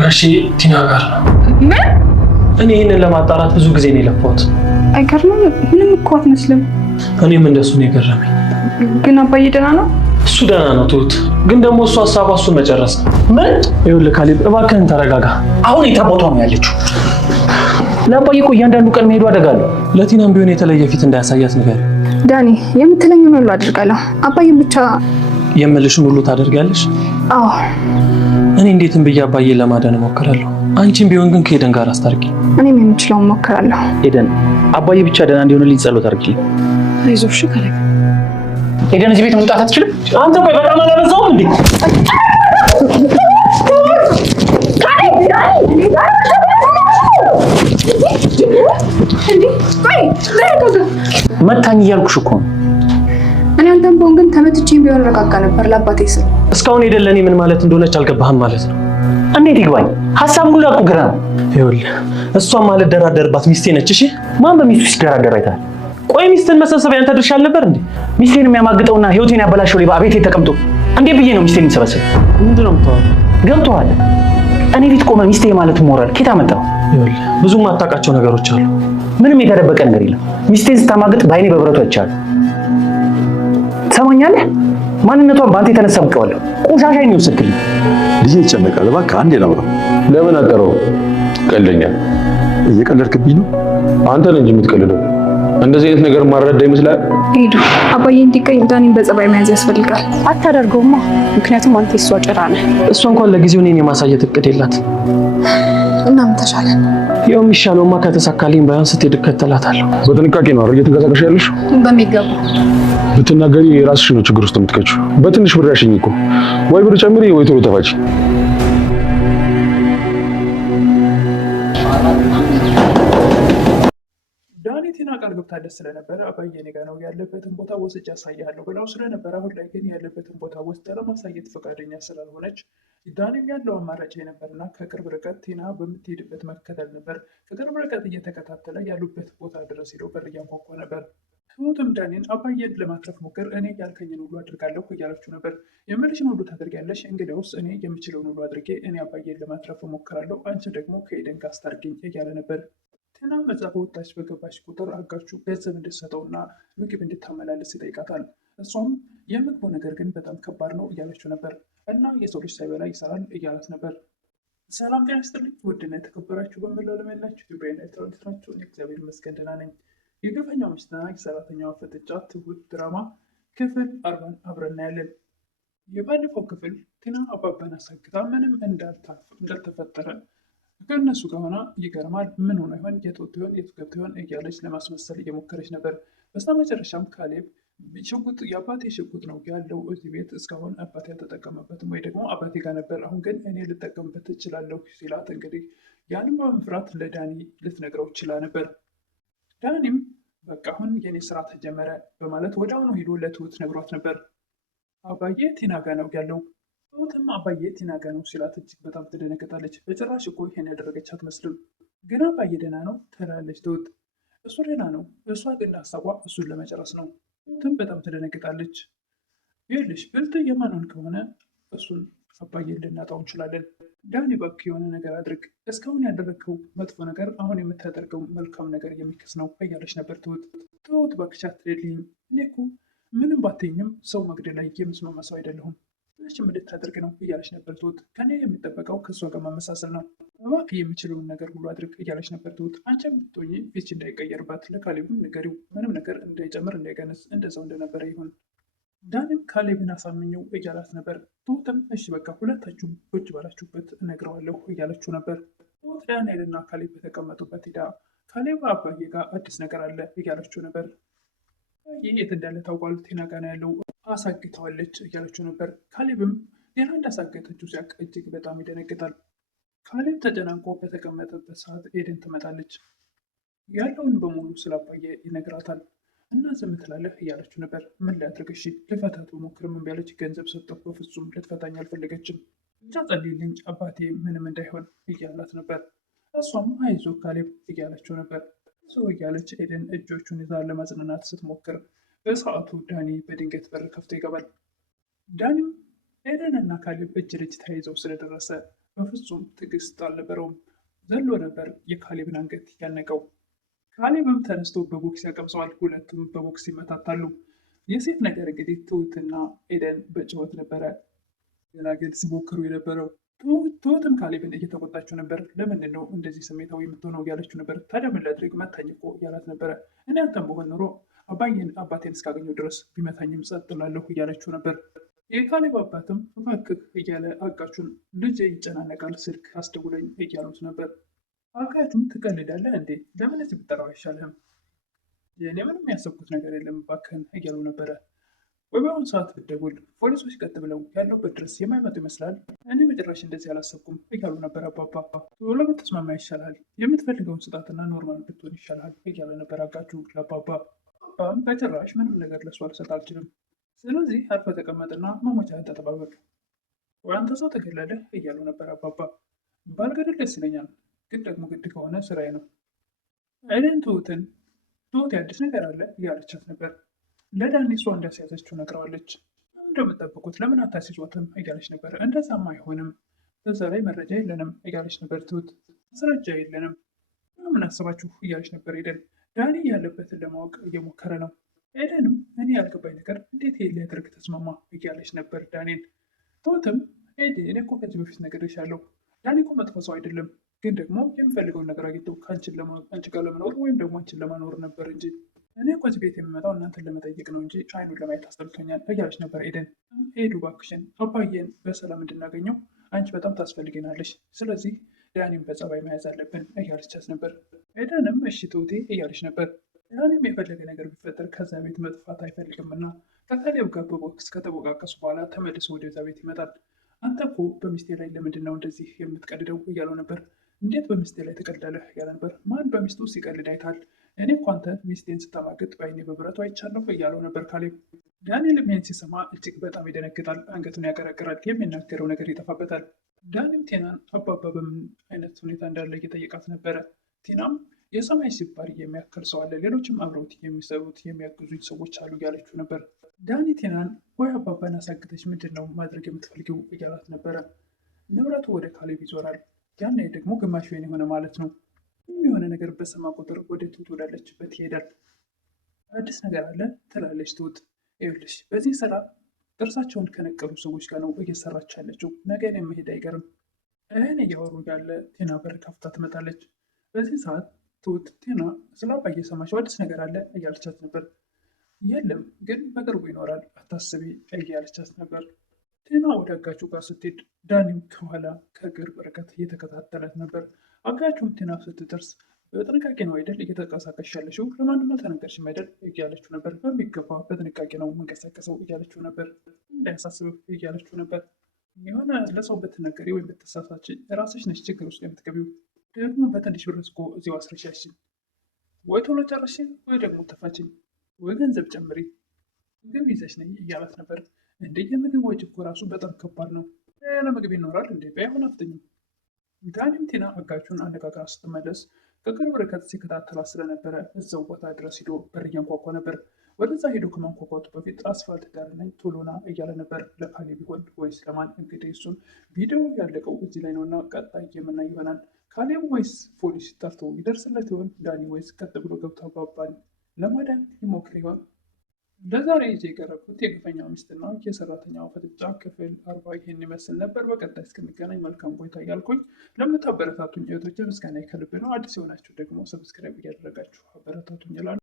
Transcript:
ጋሺ ቲና ጋር ነው። ምን? እኔ ይሄንን ለማጣራት ብዙ ጊዜ ነው የለፋሁት። አይገርምም? ምንም እኮ አትመስልም። እኔም እንደሱ ነው የገረመኝ። ግን አባዬ ደህና ነው? እሱ ደህና ነው ትሁት፣ ግን ደግሞ እሱ ሀሳቧ እሱን መጨረስ ነው። ምን? ይኸውልህ ካሌብ እባክህን ተረጋጋ። አሁን የታቦቷ ነው ያለችው። ለአባዬ እኮ እያንዳንዱ ቀን መሄዱ አደጋ አለው። ለቲናም ቢሆን የተለየ ፊት እንዳያሳያት ንገሪው። ዳኒ የምትለኝን ሁሉ አድርጋለሁ። አባዬን ብቻ የምልሽን ሁሉ ታደርጊያለሽ? አዎ። እኔ እንዴትም ብዬ አባዬን ለማዳን እሞክራለሁ። አንቺም ቢሆን ግን ከኤደን ጋር አስታርቂ። እኔም የምችለውን እሞክራለሁ። ኤደን አባዬ ብቻ ደህና እንዲሆንልኝ ጸሎት አድርጊልኝ። አይዞሽ ካሌብ። ኤደን እዚህ ቤት መምጣት አትችልም? አንተ ቆይ በጣም አላበዛውም እንዴ? መታኝ እያልኩሽ እኮ ነው። እኔ አንተም በሆን ግን ተመትቼም ቢሆን ረጋጋ ነበር ለአባቴ ስል። እስካሁን ኤደን ለእኔ ምን ማለት እንደሆነች አልገባህም ማለት ነው? እንዴት ይግባኝ? ሀሳብ ሁሉ አቁ ግራ ነው። ይኸውልህ እሷም ማልደራደርባት ሚስቴ ነች። እሺ ማን በሚስቱ ሲደራደር አይታል? ቆይ ሚስትን መሰብሰብ ያንተ ድርሻ አልነበር እንዴ? ሚስቴን የሚያማግጠውና ህይወቴን ያበላሸው ሌባ ቤቴ ተቀምጦ እንዴት ብዬ ነው ሚስቴን የምሰበስብ? ምንድን ነው የምታወራው? ገብቶሃል? እኔ ፊት ቆመ ሚስቴ ማለት ሞራል ኬት አመጣው? ይኸውልህ ብዙ የማታውቃቸው ነገሮች አሉ። ምንም የተደበቀ ነገር የለም። ሚስቴን ስታማግጥ በአይኔ በብረቱ አይቻለሁ። ትሰማኛለህ? ማንነቷን በአንተ የተነሳ አውቀዋለሁ። ቆሻሻዬን ይወስድልኝ። ልጄ ይጨነቃል። እባክህ አንዴ ላውራ። ለምን አጠረው? ቀልደኛ። እየቀለድክብኝ ነው? አንተ ነህ እንጂ የምትቀልደው። እንደዚህ አይነት ነገር ማረዳ ይመስላል። ሄዱ አባዬ እንዲቀኝ ዳኒን በጸባይ መያዝ ያስፈልጋል። አታደርገውማ፣ ምክንያቱም አንተ እሷ ጭራ ነህ። እሷ እንኳን ለጊዜው እኔን የማሳየት እቅድ የላት። እናም ተሻለን። ያው የሚሻለውማ ከተሳካልኝ ባይሆን ስትሄድ እከተላታለሁ። በጥንቃቄ ነው አይደል እየተንቀሳቀሽ ያለሽ? በሚገባ ብትናገሪ የራስሽ ነው ችግር ውስጥ የምትከቺው። በትንሽ ብር ያሽኝ እኮ ወይ ብር ጨምሪ ወይ ቶሎ ተፋች። ዳኒ ቲና ቃል ገብታለች ስለነበረ አባዬ እኔ ጋር ነው ያለበትን ቦታ ወስጄ አሳያለሁ ብለው ስለነበረ አሁን ላይ ግን ያለበትን ቦታ ወስዳ ለማሳየት ፈቃደኛ ስላልሆነች ዳኒም ያለው አማራጭ ነበርና ከቅርብ ርቀት ቲና በምትሄድበት መከተል ነበር። ከቅርብ ርቀት እየተከታተለ ያሉበት ቦታ ድረስ ሄደው በር እያንኳኳ ነበር። ትሁትም ዳኒን አባዬን ለማትረፍ ሞክር፣ እኔ ያልከኝን ሁሉ አድርጋለሁ እያለችው ነበር። የምልሽን ሁሉ ታደርጊያለሽ፣ እንግዲያውስ እኔ የምችለውን ሁሉ አድርጌ እኔ አባዬን ለማትረፍ ሞክራለሁ፣ አንቺ ደግሞ ከኤደን ጋር አስታርቂኝ እያለ ነበር። ቲናም እዛ በወጣች በገባች ቁጥር አጋቹ ገንዘብ እንድትሰጠውና ምግብ እንድታመላለስ ይጠይቃታል። እሷም የምግቡ ነገር ግን በጣም ከባድ ነው እያለችው ነበር እና የሰው ልጅ ሳይበላ ይሰራል እያላት ነበር። ሰላም ጤና ይስጥልኝ ውድና የተከበራችሁ በመላው ዓለም ያላችሁ ኢትዮጵያውያን ኤርትራውያን ናችሁ። እኔ እግዚአብሔር ይመስገን ደህና ነኝ። የግፈኛው ሚስትና የሰራተኛዋ ፍጥጫ ትሁት ድራማ ክፍል 40 አብረን እናያለን። የባለፈው ክፍል ቲና አባባን አሳግታ ምንም እንዳልተፈጠረ ከእነሱ ጋር ሆና ይገርማል፣ ምን ሆነ ይሆን፣ የት ወጥቶ ይሆን፣ የት ገብቶ ይሆን እያለች ለማስመሰል እየሞከረች ነበር። በስተመጨረሻም ካሌብ ሽጉጥ የአባቴ ሽጉጥ ነው ያለው እዚህ ቤት፣ እስካሁን አባቴ አልተጠቀመበትም ወይ ደግሞ አባቴ ጋር ነበር፣ አሁን ግን እኔ ልጠቀምበት እችላለሁ ሲላት እንግዲህ ያንም በመፍራት ለዳኒ ልትነግረው ይችላ ነበር። ዳኒም በቃ አሁን የኔ ስራ ተጀመረ በማለት ወደ አሁኑ ሄዶ ለትሁት ነግሯት ነበር። አባዬ ቲና ጋ ነው ያለው። ትሁትም አባዬ ቲና ጋ ነው ሲላት እጅግ በጣም ትደነግጣለች። በጭራሽ እኮ ይሄን ያደረገች አትመስልም። ግን አባዬ ደህና ነው ትላለች ትሁት። እሱ ደህና ነው፣ እሷ ግን ሀሳቧ እሱን ለመጨረስ ነው። ትሁትም በጣም ትደነግጣለች። ይኸውልሽ ብልጥ የማንሆን ከሆነ እሱን አባዬን ልናጣው እንችላለን። ዳኒ እባክህ የሆነ ነገር አድርግ፣ እስካሁን ያደረግከው መጥፎ ነገር አሁን የምታደርገው መልካም ነገር የሚክስ ነው እያለች ነበር ትሁት። ትሁት እባክሽ አትደልኝ፣ እኔ እኮ ምንም ባትይኝም ሰው መግደል ላይ የምስማማ ሰው አይደለሁም፣ ምን ልታደርግ ነው እያለች ነበር ትሁት። ከኔ የሚጠበቀው ከእሷ ጋር ማመሳሰል ነው፣ እባክህ የምችለውን ነገር ሁሉ አድርግ እያለች ነበር ትሁት። አንቺ የምትሆኚ ፊትሽ እንዳይቀየርባት ለካሌብም ንገሪው፣ ምንም ነገር እንዳይጨምር እንዳይቀንስ እንደዛው እንደነበረ ይሁን። ዳኒም ካሌብን አሳምኘው እያላት ነበር። ትሁትም እሺ በቃ ሁለታችሁም ቁጭ ባላችሁበት እነግረዋለሁ እያለችው ነበር። ትሁት ዳንኤልና ካሌብ በተቀመጡበት ሄዳ ካሌብ አባዬ ጋር አዲስ ነገር አለ እያለችው ነበር። ይህ የት እንዳለ ታውቋል፣ ቲና ጋ ነው ያለው፣ አሳግተዋለች እያለችው ነበር። ካሌብም ሌላ እንዳሳገተችው ሲያውቅ እጅግ በጣም ይደነግጣል። ካሌብ ተጨናንቆ በተቀመጠበት ሰዓት ኤደን ትመጣለች። ያለውን በሙሉ ስለ አባዬ ይነግራታል። እና ዝም ትላለህ እያለችው ነበር። ምን ላድርግ? እሺ ልፈታት በሞክርም እምቢ አለች። ገንዘብ ሰጠሁ፣ በፍጹም ልትፈታኝ አልፈለገችም። ብቻ ጸልይልኝ አባቴ ምንም እንዳይሆን እያላት ነበር። እሷም አይዞህ ካሌብ እያለችው ነበር። ሰው እያለች ኤደን እጆቹን ይዛ ለማጽናናት ስትሞክር በሰዓቱ ዳኒ በድንገት በር ከፍቶ ይገባል። ዳኒም ኤደን እና ካሌብ እጅ ለእጅ ተያይዘው ስለደረሰ በፍጹም ትዕግስት አልነበረውም። ዘሎ ነበር የካሌብን አንገት ያነቀው። ካሌብም ተነስቶ በቦክስ ያቀምሰዋል። ሁለቱም በቦክስ ይመታታሉ። የሴት ነገር እንግዲህ ትሁትና ኤደን በጭወት ነበረ ገላገል ሲሞክሩ የነበረው። ትሁትም ካሌብን እየተቆጣችው ነበር። ለምንድን ነው እንደዚህ ስሜታዊ የምትሆነው እያለችው ነበር። ታዲያ ምን ላድርግ መታኝ እኮ እያላት ነበረ። እኔ አንተም በሆን ኖሮ አባቴን እስካገኘው ድረስ ቢመታኝም ጸጥ እላለሁ እያለችው ነበር። የካሌብ አባትም እባክህ እያለ አጋቹን ልጄ ይጨናነቃል ስልክ አስደውለኝ እያሉት ነበር። አጋቹም ትቀልዳለህ እንዴ? ለምን እዚህ ብጠራው አይሻልህም? የእኔ ምንም ያሰብኩት ነገር የለም እባክህን እያሉ ነበረ። ወይ በአሁኑ ሰዓት ብትደውል ፖሊሶች ቀጥ ብለው ያለሁበት ድረስ የማይመጡ ይመስላል። እኔ በጭራሽ እንደዚህ አላሰብኩም እያሉ ነበር አባባ። ቶሎ ብትስማማ ይሻላል፣ የምትፈልገውን ስጣትና ኖርማል ብትሆን ይሻላል እያለ ነበር አጋቹ ለአባባ። አባም በጭራሽ ምንም ነገር ለሱ አልሰጥ አልችልም፣ ስለዚህ አርፈህ ተቀመጥና መሞቻህን ተጠባበቅ፣ ወይ አንተ ሰው ተገለለህ እያሉ ነበር አባባ። ባልገድል ደስ ይለኛል፣ ግን ደግሞ ግድ ከሆነ ስራዬ ነው። ኤደን ትሁት አዲስ ነገር አለ እያለቻት ነበር። ለዳኒ እሷ እንዳስያዘችው ነግረዋለች። እንደምጠብቁት ለምን አታስይዟትም እያለች ነበር። እንደዛም አይሆንም፣ በዛ ላይ መረጃ የለንም እያለች ነበር ትሁት። ማስረጃ የለንም ምን አስባችሁ እያለች ነበር ኤደን። ዳኒ ያለበትን ለማወቅ እየሞከረ ነው። ኤደንም እኔ ያልገባኝ ነገር እንዴት ሊያደርግ ተስማማ እያለች ነበር ዳኒን። ትሁትም ኤደን እኔ እኮ ከዚህ በፊት ነግሬሻለሁ፣ ዳኒ እኮ መጥፎ ሰው አይደለም፣ ግን ደግሞ የሚፈልገውን ነገር አግኝቶ አንቺ ጋር ለመኖር ወይም ደግሞ አንቺን ለማኖር ነበር እንጂ እኔ እኮ እዚህ ቤት የሚመጣው እናንተን ለመጠየቅ ነው እንጂ አይኑን ለማየት አስጠልቶኛል እያለች ነበር ኤደን። ሄዱ እባክሽን አባዬን በሰላም እንድናገኘው አንቺ በጣም ታስፈልጊናለሽ፣ ስለዚህ ዳኒም በጸባይ መያዝ አለብን እያለቻት ነበር። ኤደንም እሺ ትሁቴ እያለች ነበር። ዳኒም የፈለገ ነገር ቢፈጠር ከዛ ቤት መጥፋት አይፈልግምና ከካሌብ ጋር በቦክስ ከተቦቃቀሱ በኋላ ተመልሶ ወደዛ ቤት ይመጣል። አንተ እኮ በሚስቴ ላይ ለምንድን ነው እንደዚህ የምትቀልደው እያለው ነበር። እንዴት በሚስቴ ላይ ትቀልዳለህ እያለ ነበር። ማን በሚስቱ ሲቀልድ አይታል? እኔ እኮ አንተ ሚስቴን ስታማግጥ በአይኔ በብረቱ አይቻለሁ እያለው ነበር ካሌብ። ዳንኤልም ይህን ሲሰማ እጅግ በጣም ይደነግጣል፣ አንገቱን ያቀረቅራል፣ የሚናገረው ነገር ይጠፋበታል። ዳኒም ቴናን አባባ በምን አይነት ሁኔታ እንዳለ እየጠየቃት ነበረ። ቴናም የሰማይ ሲባሪ የሚያክል ሰው አለ፣ ሌሎችም አብረውት የሚሰሩት የሚያግዙኝ ሰዎች አሉ እያለችው ነበር። ዳኒ ቴናን ወይ አባባን አሳግተች ምንድን ነው ማድረግ የምትፈልጊው እያላት ነበረ። ንብረቱ ወደ ካሌብ ይዞራል፣ ያኔ ደግሞ ግማሽ ወይን የሆነ ማለት ነው። የሆነ ነገር በሰማ ቁጥር ወደ ትሁት ወዳለችበት ይሄዳል። አዲስ ነገር አለ ትላለች ትሁት። ይኸውልሽ በዚህ ስራ ጥርሳቸውን ከነቀሉ ሰዎች ጋር ነው እየሰራች ያለችው፣ ነገ እኔም መሄድ አይቀርም። ይህን እያወሩ ያለ ቴና በር ከፍታ ትመጣለች። በዚህ ሰዓት ትሁት ቴና ስለ አባዬ የሰማሽው አዲስ ነገር አለ እያለቻት ነበር። የለም ግን በቅርቡ ይኖራል አታስቢ እያለቻት ነበር። ቴና ወደ አጋቹ ጋር ስትሄድ ዳኒም ከኋላ ከቅርብ ርቀት እየተከታተላት ነበር። አጋቹም ቴና ስትደርስ በጥንቃቄ ነው አይደል እየተንቀሳቀስሽ ያለሽው? ለማንም አልተነገርሽም አይደል እያለችው ነበር። በሚገባ በጥንቃቄ ነው መንቀሳቀሰው እያለችው ነበር። እንዳያሳስብህ እያለችው ነበር። የሆነ ለሰው ብትነገሪ ወይም ብትሳሳች ራስሽ ነች ችግር ውስጥ የምትገቢው። ደግሞ በትንሽ ብር እኮ እዚሁ አስረሻችን፣ ወይ ቶሎ ጨረሽኝ ወይ ደግሞ ተፋችኝ ወይ ገንዘብ ጨምሪ፣ ምግብ ይዘሽ ነኝ እያላት ነበር። እንደ የምግብ ወጪ እኮ ራሱ በጣም ከባድ ነው። ያለ ምግብ ይኖራል እንዴ? ባይሆን አፍጥኝም። ዳኒም ቴና አጋቹን አነጋግራ ስትመለስ ከቅርብ ርቀት ሲከታተላት ስለነበረ እዛው ቦታ ድረስ ሄዶ በር እያንኳኳ ነበር። ወደዛ ሄዶ ከማንኳኳቱ በፊት አስፋልት ዳር ነኝ ቶሎና እያለ ነበር። ለካሌብ ቢሆን ወይስ ለማን? እንግዲህ እሱን ቪዲዮ ያለቀው እዚህ ላይ ነውና ቀጣይ የምናይ ይሆናል። ካሌብ ወይስ ፖሊስ ጠርቶ ይደርስለት ይሆን? ዳኒ ወይስ ቀጥ ብሎ ገብቶ አባባን ለማዳን ይሞክር ይሆን? ለዛሬ ይዤ የቀረብኩት የግፈኛው ሚስትና የሰራተኛው ፍጥጫ ክፍል 40 ይህን ይመስል ነበር። በቀጣይ እስክንገናኝ መልካም ቆይታ እያልኩኝ ለምታበረታቱኝ እህቶች ምስጋና ከልብ ነው። አዲስ የሆናችሁ ደግሞ ሰብስክራይብ እያደረጋችሁ አበረታቱኝ ይላል።